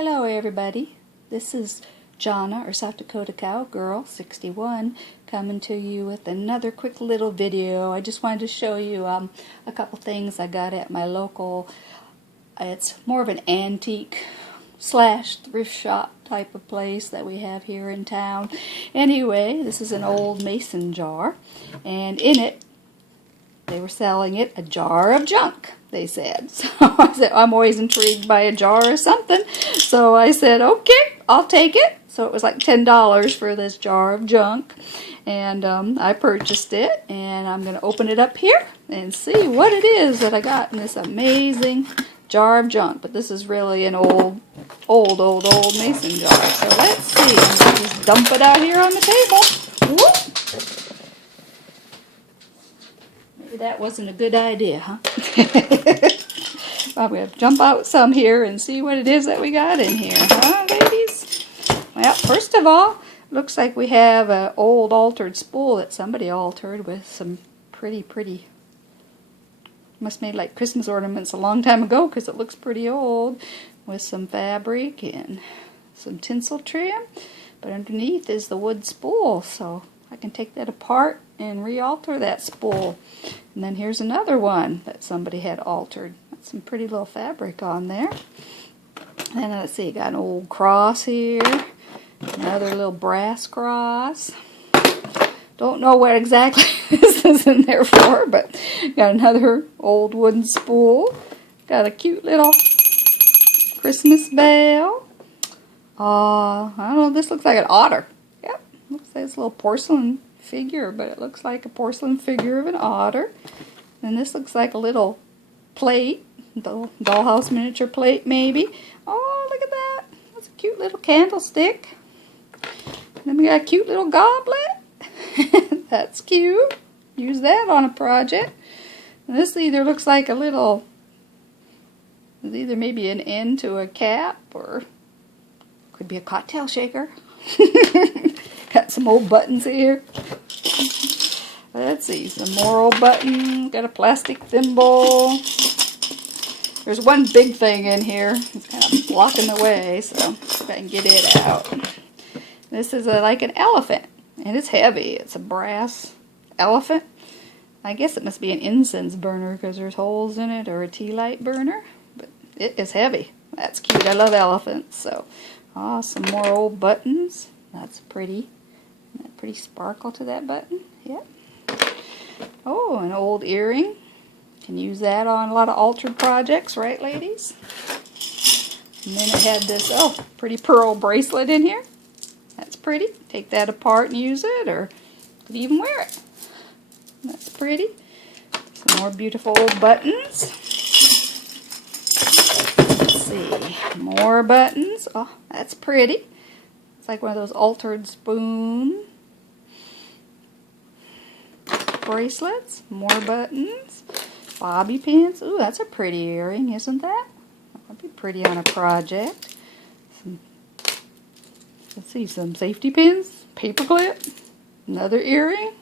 Hello everybody, this is Jonna or South Dakota Cowgirl 61 coming to you with another quick little video. I just wanted to show you a couple things I got at my local, it's more of an antique slash thrift shop type of place that we have here in town. Anyway, this is an old mason jar, and in it they were selling it a jar of junk, they said. So I said, I'm always intrigued by a jar or something. So I said, okay, I'll take it. So it was like $10 for this jar of junk. And I purchased it. And I'm going to open it up here and see what it is that I got in this amazing jar of junk. But this is really an old mason jar. So let's see. I'm going to just dump it out here on the table. Whoop. That wasn't a good idea, huh? I'm going to jump out some here and see what it is that we got in here, huh, ladies? Well, first of all, looks like we have an old altered spool that somebody altered with some pretty, must have made like Christmas ornaments a long time ago because it looks pretty old, with some fabric and some tinsel trim. But underneath is the wood spool, so I can take that apart and re-alter that spool. And then here's another one that somebody had altered. That's some pretty little fabric on there. And let's see, got an old cross here. Another little brass cross. Don't know what exactly this is in there for, but got another old wooden spool. Got a cute little Christmas bell. I don't know, this looks like an otter. Yep, looks like this little porcelain figure, but it looks like a porcelain figure of an otter. And this looks like a little plate, dollhouse miniature plate maybe. Oh, look at that. That's a cute little candlestick. And then we got a cute little goblet. That's cute. Use that on a project. And this either looks like a little, it's either maybe an end to a cap or could be a cocktail shaker. Got some old buttons here. Let's see, some more old buttons. Got a plastic thimble. There's one big thing in here. It's kind of blocking the way, so if I can get it out. This is like an elephant, and it's heavy. It's a brass elephant. I guess it must be an incense burner because there's holes in it, or a tea light burner, but it is heavy. That's cute. I love elephants. So, some more old buttons. That's pretty. That pretty sparkle to that button. Yep. Oh, an old earring. Can use that on a lot of altered projects, right, ladies? And then it had this, pretty pearl bracelet in here. That's pretty. Take that apart and use it, or could even wear it. That's pretty. Some more beautiful old buttons. Let's see. More buttons. Oh, that's pretty. It's like one of those altered spoon bracelets. More buttons. Bobby pins. Ooh, that's a pretty earring, isn't that? That would be pretty on a project. Let's see, some safety pins. Paper clip. Another earring.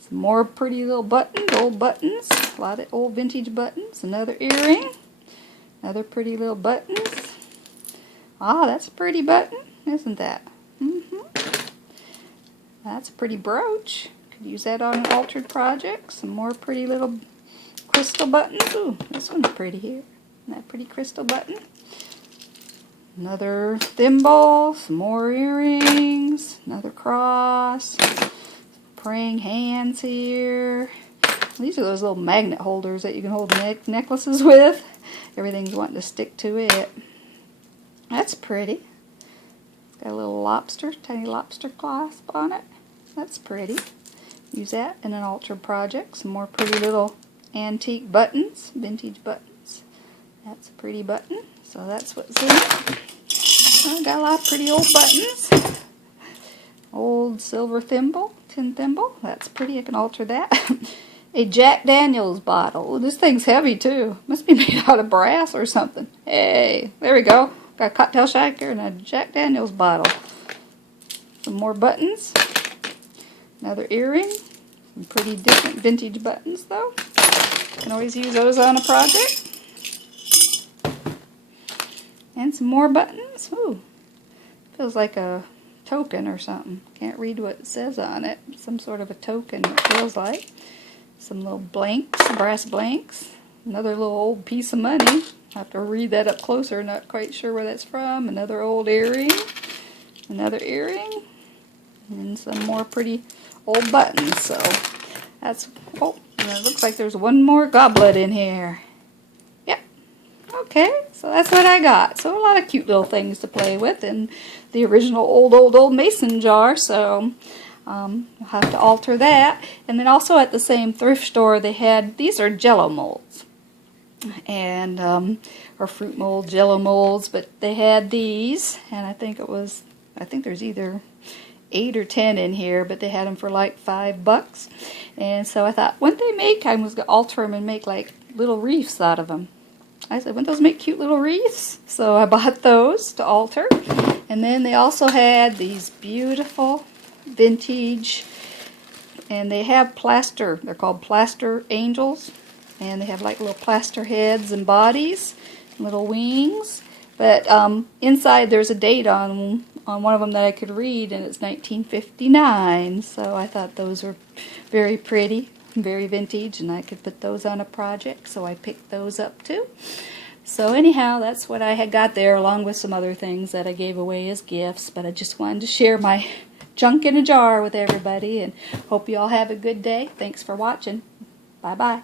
Some more pretty little buttons. Old buttons. A lot of old vintage buttons. Another earring. Another pretty little buttons. Ah, that's a pretty button, isn't that? That's a pretty brooch. Could use that on an altered project. Some more pretty little crystal buttons. Ooh, this one's pretty here. Isn't that pretty crystal button? Another thimble. Some more earrings. Another cross. Praying hands here. These are those little magnet holders that you can hold necklaces with. Everything's wanting to stick to it. That's pretty. It's got a little lobster, tiny lobster clasp on it. That's pretty. Use that in an altered project. Some more pretty little antique buttons, vintage buttons. That's a pretty button. So that's what's in it. I've got a lot of pretty old buttons. Old silver thimble, tin thimble. That's pretty. I can alter that. A Jack Daniels bottle. Ooh, this thing's heavy too. Must be made out of brass or something. Hey, there we go. Got a cocktail shaker and a Jack Daniels bottle. Some more buttons. Another earring. Some pretty different vintage buttons though. Can always use those on a project. And some more buttons. Ooh, feels like a token or something. Can't read what it says on it. Some sort of a token, it feels like. Some little blanks, brass blanks. Another little old piece of money. I have to read that up closer, not quite sure where that's from. Another old earring. Another earring. And some more pretty old buttons. So that's, oh, and it looks like there's one more goblet in here. Yep. Okay, so that's what I got. So a lot of cute little things to play with in the original old mason jar. So I'll have to alter that. And then also at the same thrift store they had, these are Jello molds. And or fruit mold, Jello molds, but they had these, and I think there's either 8 or 10 in here, but they had them for like $5. And so I thought, wouldn't they make, I was going to alter them and make like little wreaths out of them. I said, wouldn't those make cute little wreaths? So I bought those to alter. And then they also had these beautiful vintage, and they have plaster, they're called plaster angels. And they have like little plaster heads and bodies, little wings. But inside there's a date on one of them that I could read, and it's 1959. So I thought those were very pretty, very vintage, and I could put those on a project. So I picked those up too. So anyhow, that's what I had got there, along with some other things that I gave away as gifts. But I just wanted to share my junk in a jar with everybody, and hope you all have a good day. Thanks for watching. Bye-bye.